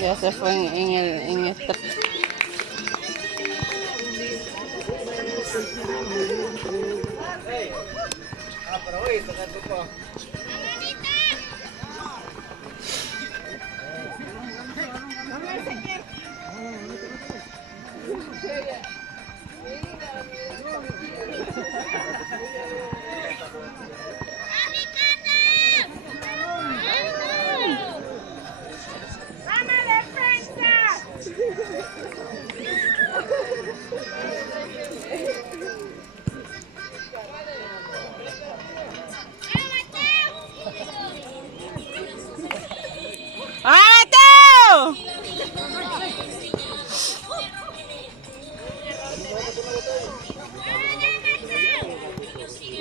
Ya se fue en esta. Pero oye, toca tu pa. ¡Ah, Mateo!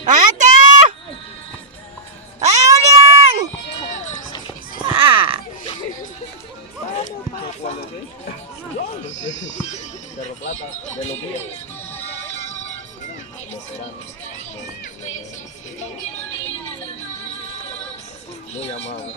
¡Mateo! ¡Ah, Julián! ¡Ah! Cerro Plata, de los días. Muy amable.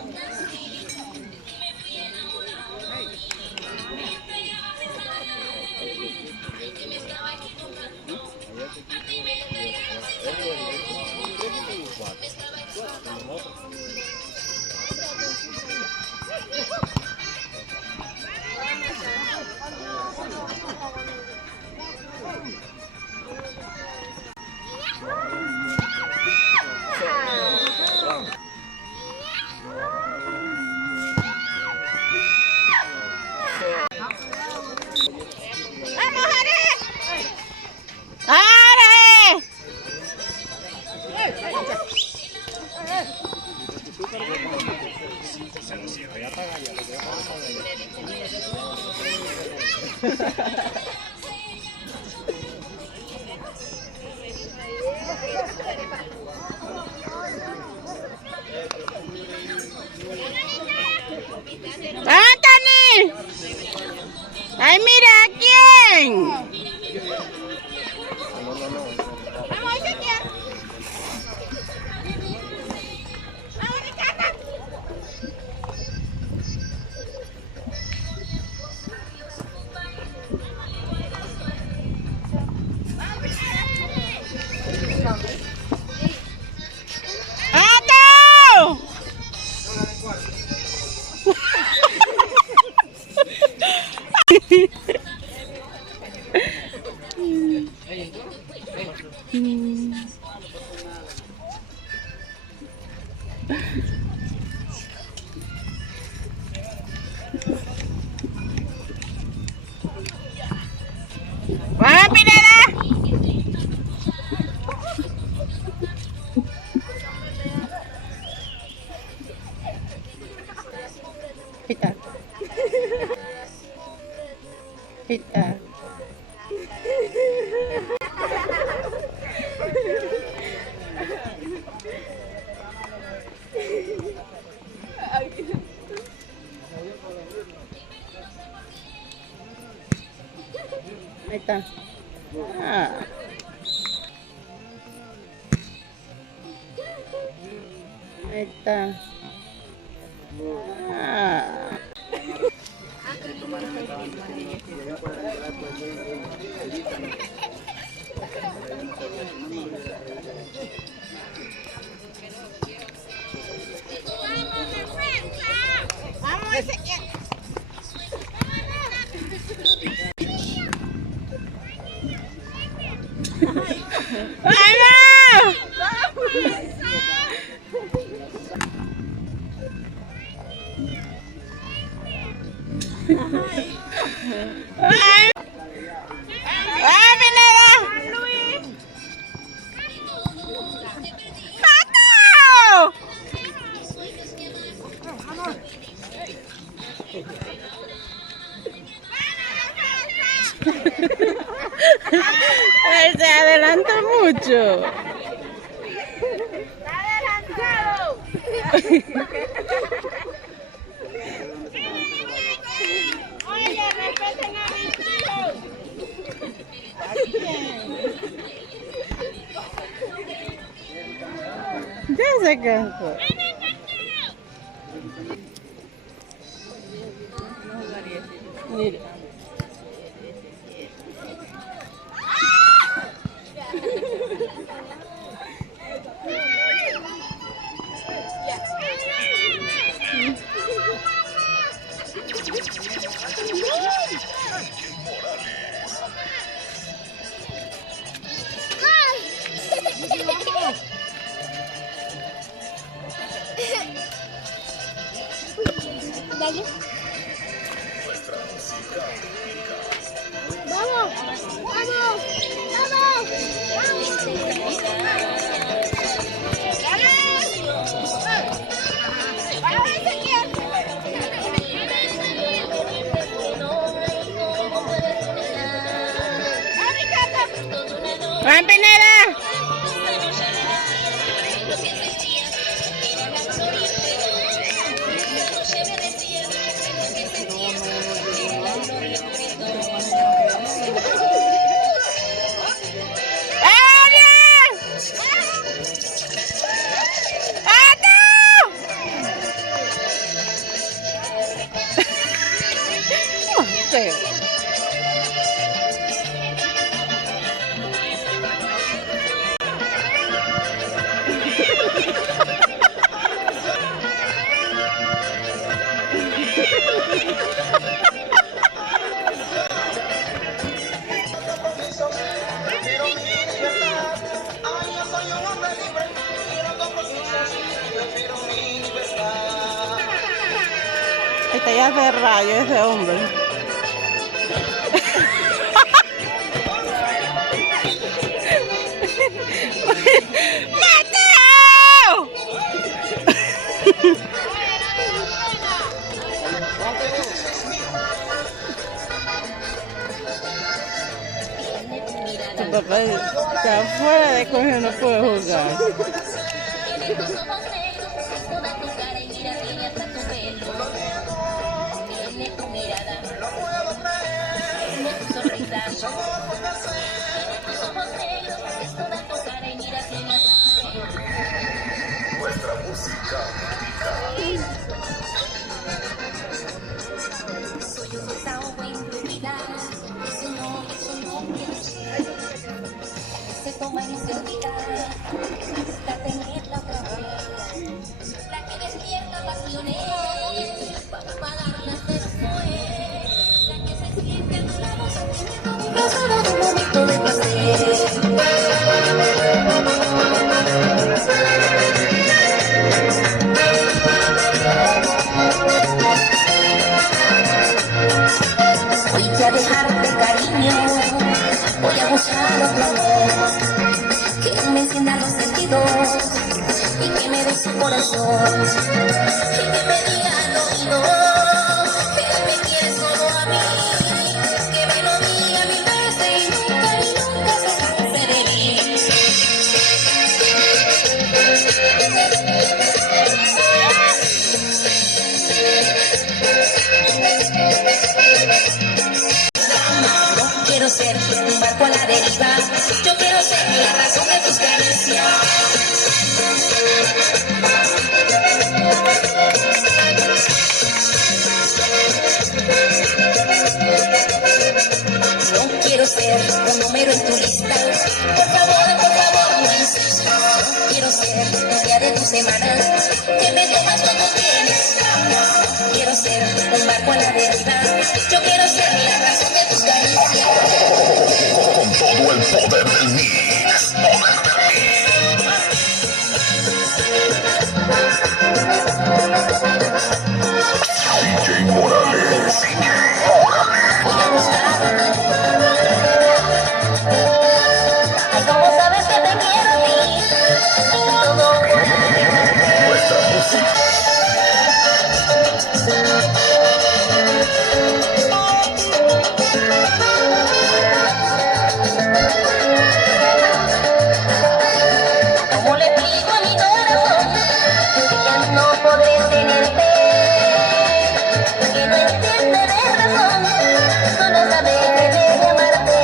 ¡Are! ¡Anthony! ¡Ay, mira quién! ¡Ato! ¡Vamos, Pineda! Kita. Kita. Ahí está. Ah. Ahí está. Ah. ¡Vamos! ¡Ay! ¡Ay, Pineda! ¡Pato! Él se adelanta mucho. ¡Está adelantado! Oye, respeten a mis hijos. Ya se cansó. Mira. Vamos, vamos, vamos, ¡Van, Pineda! Feo. Está ya de rayo ese hombre. Tu papá está fuera de coger, no puede jugar. Nuestra música. Soy un desahogo en tu vida, eso no se toma y se olvida, hasta tenerla otra vez, la que despierta pasiones, para apagarlas después, la que se siente a tu lado, sentimiento disfrazado de un momento de placer. Voy a dejarte cariño, voy a buscar otro amor que me encienda los sentidos y que me dé su corazón, y que me diga al oído que me quiere solo a mí, que me lo diga mil veces y nunca se canse de mí. Quiero ser un barco a la deriva, yo quiero ser la razón de tus caricias. No quiero ser un número en tu lista, por favor, no insistas. No quiero ser un día de tu semana, que me tomas cuando tienes ganas. Quiero ser un barco a la deriva, yo quiero ser la razón de tus caricias. Con todo el poder del mix. DJ Morales. Voy a buscar. Ay, ¿cómo sabes que te quiero a ti? Todo Nuestra música. ¿cómo le explico a mi corazón que ya no podré tenerte? Que no entiende de razón, solo sabe que debe amarte.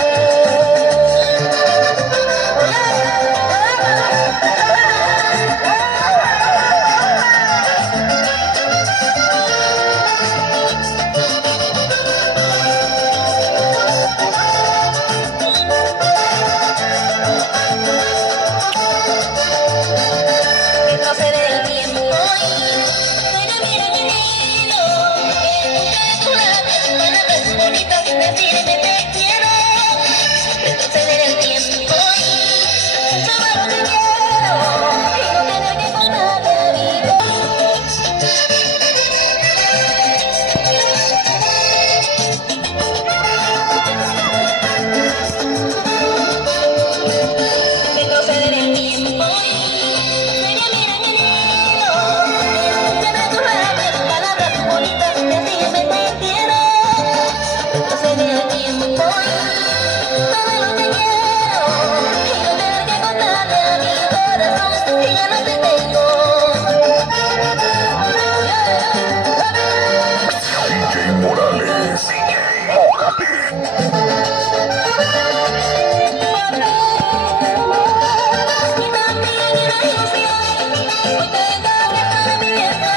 tengas que estar vieja,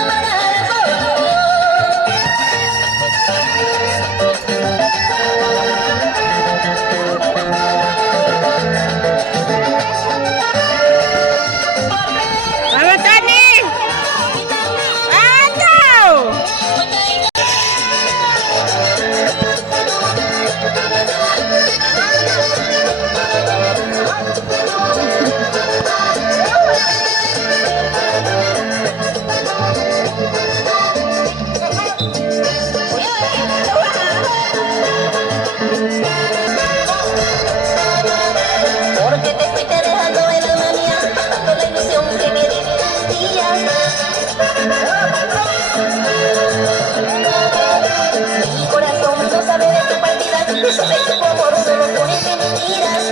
amargar el dolor. ¡Vamos, Tony! ¡Ando! Porque te fuiste dejando el alma mía, matando la ilusión que me divertía. Mi corazón no sabe de tu partida, tú sabes que tu amor solo fue mentiras.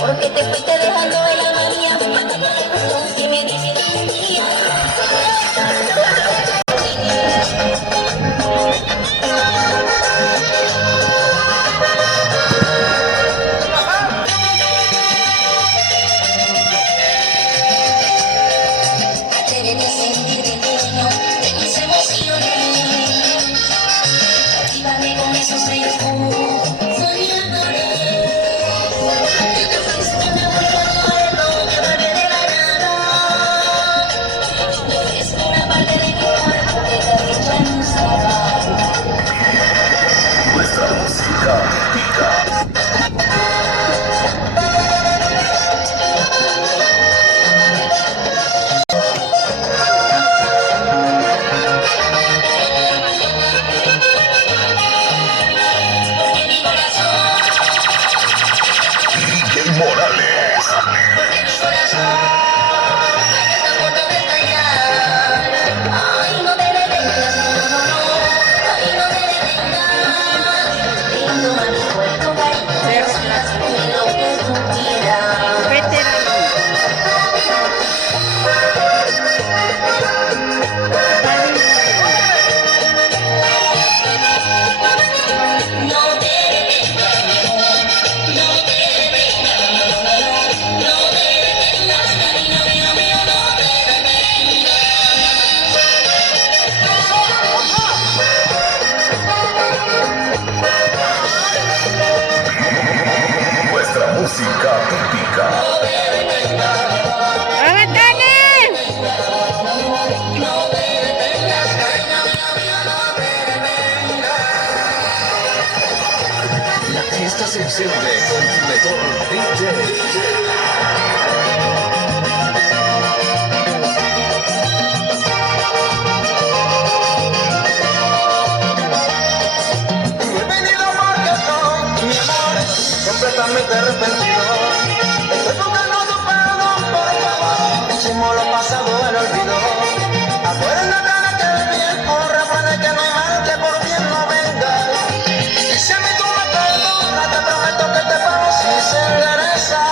Porque te fuiste dejando el alma mía, matando la ilusión que me divertía. Atrévete a sentirte dueño de mis emociones. Actívame con esos bellos ojos soñadores. Que te fuiste enamorando de todo que vuelve de la nada. No eres una parte de mi cuerpo que casi ya no estaba. Nuestra música típica. Porque mi corazón, DJ Morales. porque mi corazón está a punto de estallar. Ay, no te detengas, no, no, no, ay, no te detengas. Lindo, mami, puedo caer, hazme lo que tú quieras. Veterano. No te detengas, no te detengas, no te detengas, cariño mío, mío, no te detengas. Nuestra música típica. ¡Vamos, Tony! No te detengas, cariño mío, mío, no te detengas. La fiesta se enciende con tu mejor DJ. Bienvenido porque estoy, mi amor, completamente arrepentido. Estoy buscando tu perdón, por favor. Hicimos lo pasado el olvido. Acuérdate de que el viejo refrán de que no hay mal que por bien no venga. Y si a mí tú me perdonas, te prometo que te pago sin se endereza.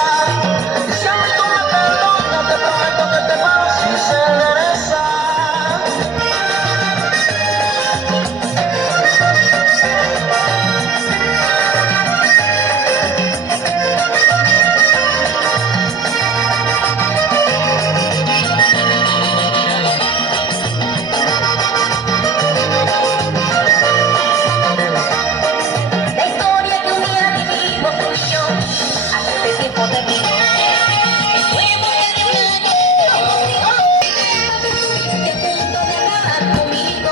Y si a mí tú me perdonas, te prometo que te pago sin se endereza. La historia que un día vivimos tú y yo, hace este tiempo terminó. Fue porque de una guerra que a punto de acabar conmigo.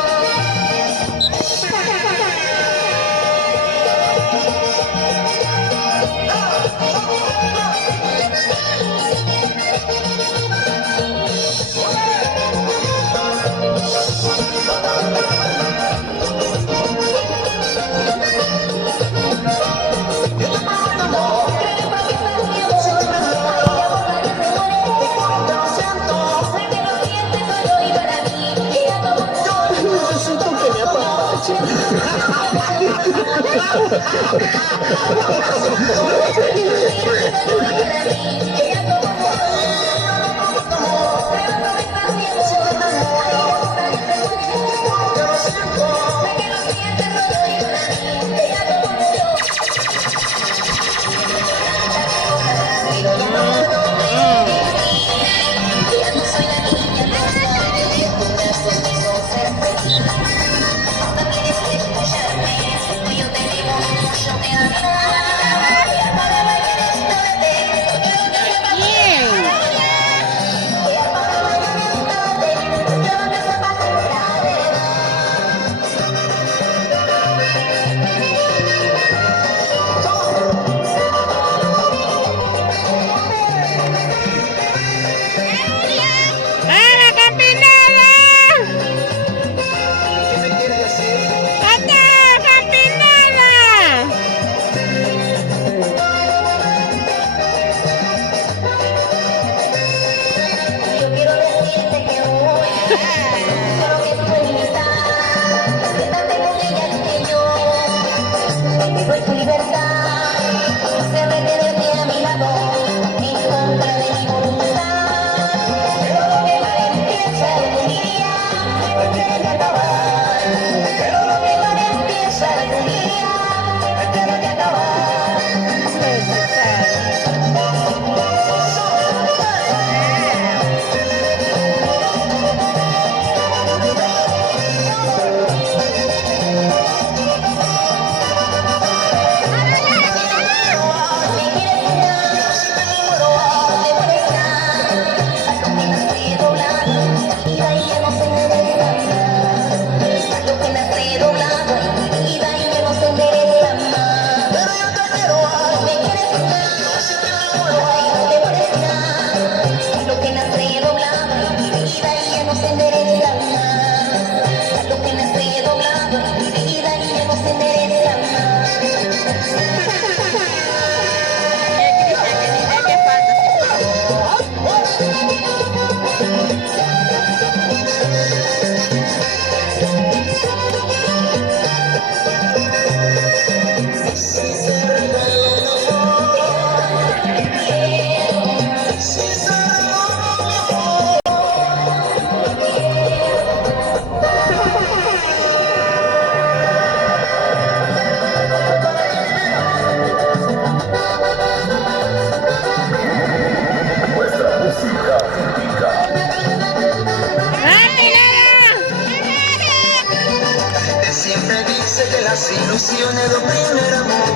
dice que las ilusiones del primer amor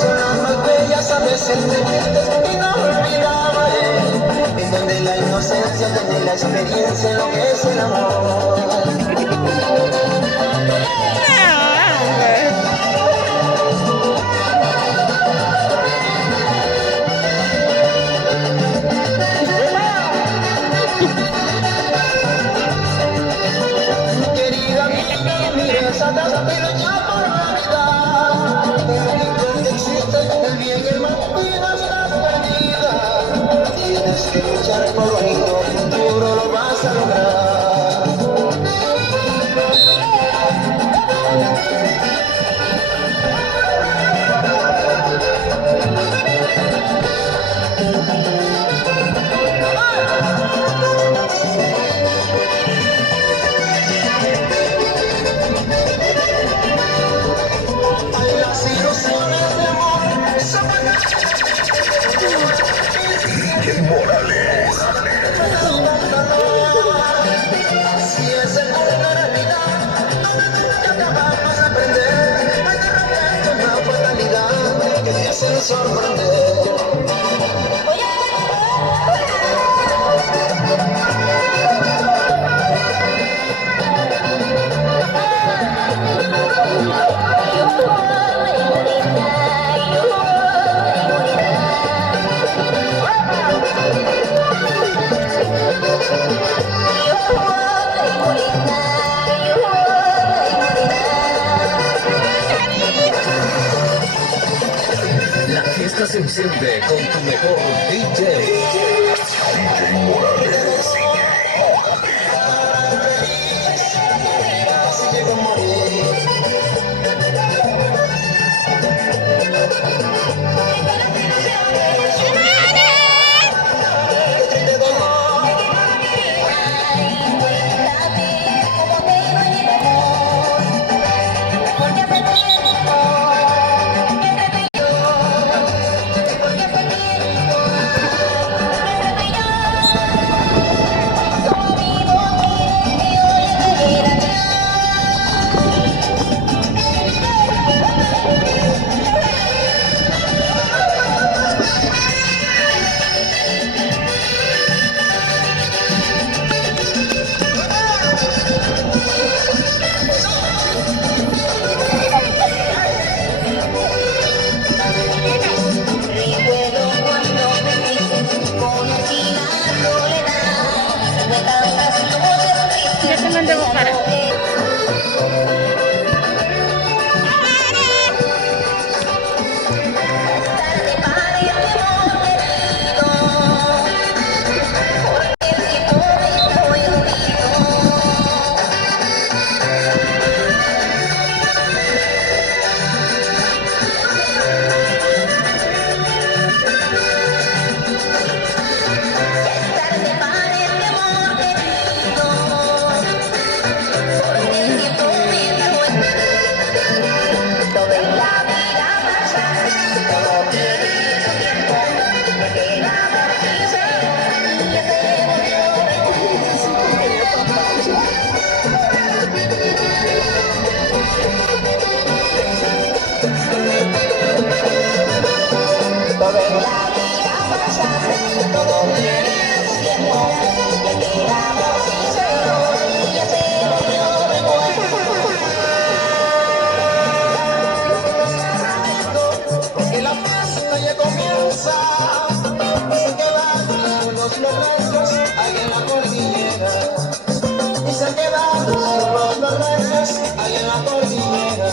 son las más bellas a veces inolvidables, en donde la inocencia tiene la experiencia en lo que es el amor. Querida amiga, mira esa taza, pero ya por Navidad, donde existe el bien y el mal, tú no estás perdida. Tienes que luchar por lo bonito, futuro lo vas a lograr. Las ilusiones de amor se pueden DJ Morales. si es el mundo en realidad, donde nunca te vamos a aprender. Hay de repente una fatalidad que te hace sorprender. La fiesta se enciende con tu mejor DJ. DJ Morales. Así llegó a morir. Ya te mandé buscar. Que la fiesta ya comienza. Dicen que van los locos ahí en la cordillera. Dicen que van los locos ahí en la cordillera.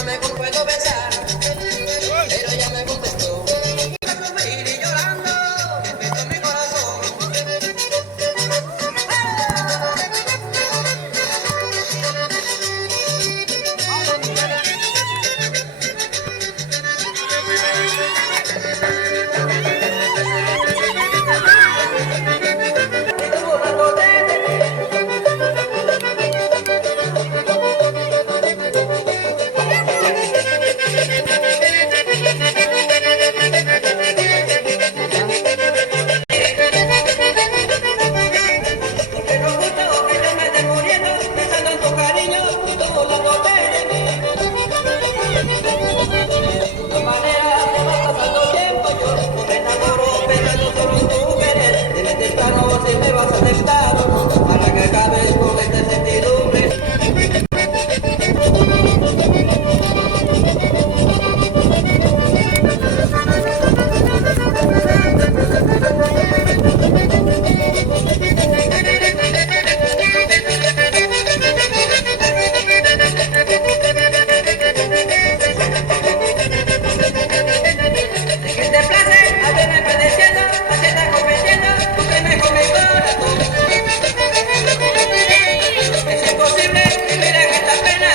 ella me puedo besar, pero ella me contestó. Y llorando, empezó mi corazón. Si me vas a aceptar para que acabes con esta incertidumbre. Este placer, a verme padeciendo, así estás convenciendo, tú que me con mi corazón. Es imposible vivir en esta pena.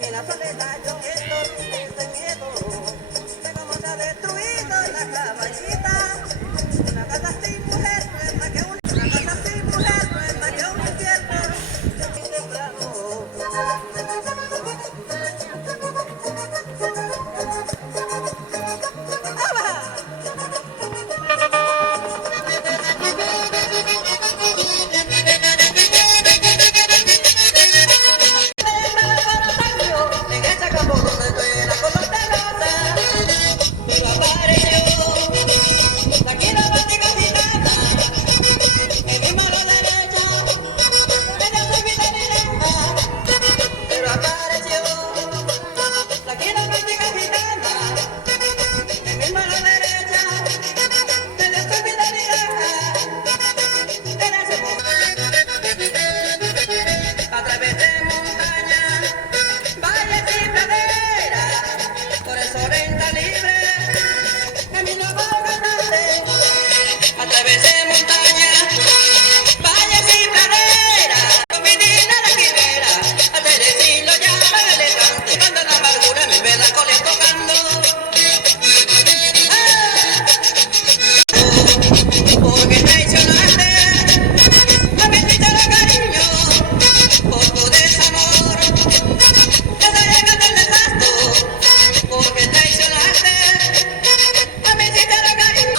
En la soledad yo estoy sin miedo, de cómo se ha destruido la caballita. Una casa sin mujer no es más que una casa sin mujer no es más que un infierno. Muy temprano. En ese campo donde estoy en la copa de rosa, pero apareció la quiero bática gitana en mi mano derecha, me dio su vida directa, pero apareció la quiero bática gitana en mi mano derecha, me dio su vida directa, en ese momento, a través de montañas, valles y praderas, por el sol entra libre, camino por cantante, a través de montañas, valles y praderas, con mi niña la quimera, a Teresín lo llaman elegante, cuando la amargura me ve la cola tocando. Porque traicionaste a mi sincero cariño, por tu desamor. Yo soy el gato del desastre, porque traicionaste a mi sincero cariño.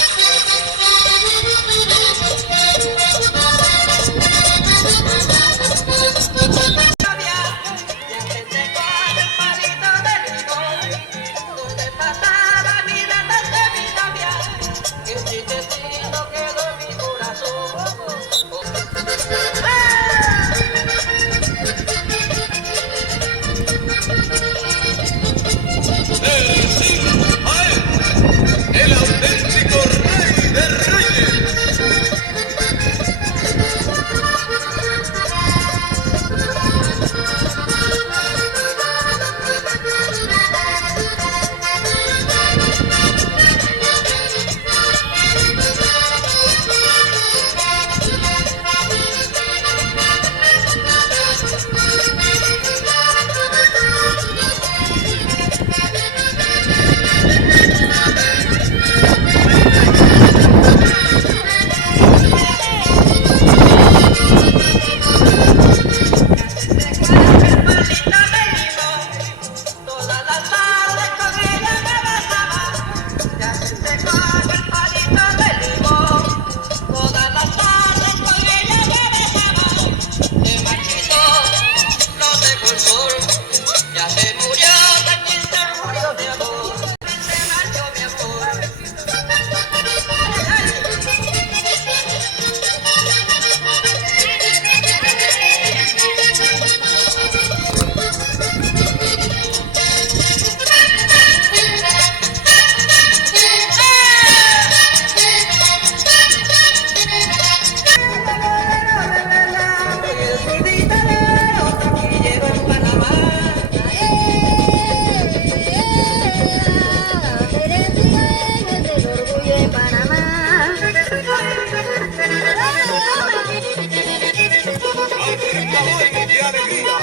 ¡Qué alegría!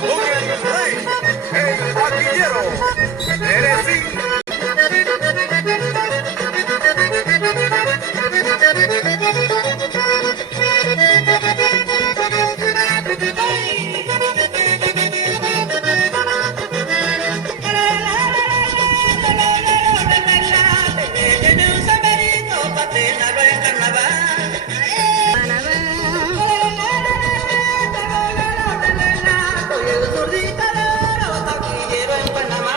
Con el rey, el taquillero, Teresín. Tiene un sombrerito pa' tenerlo en carnaval. Soy el zurdito loro, taquillero en Panamá.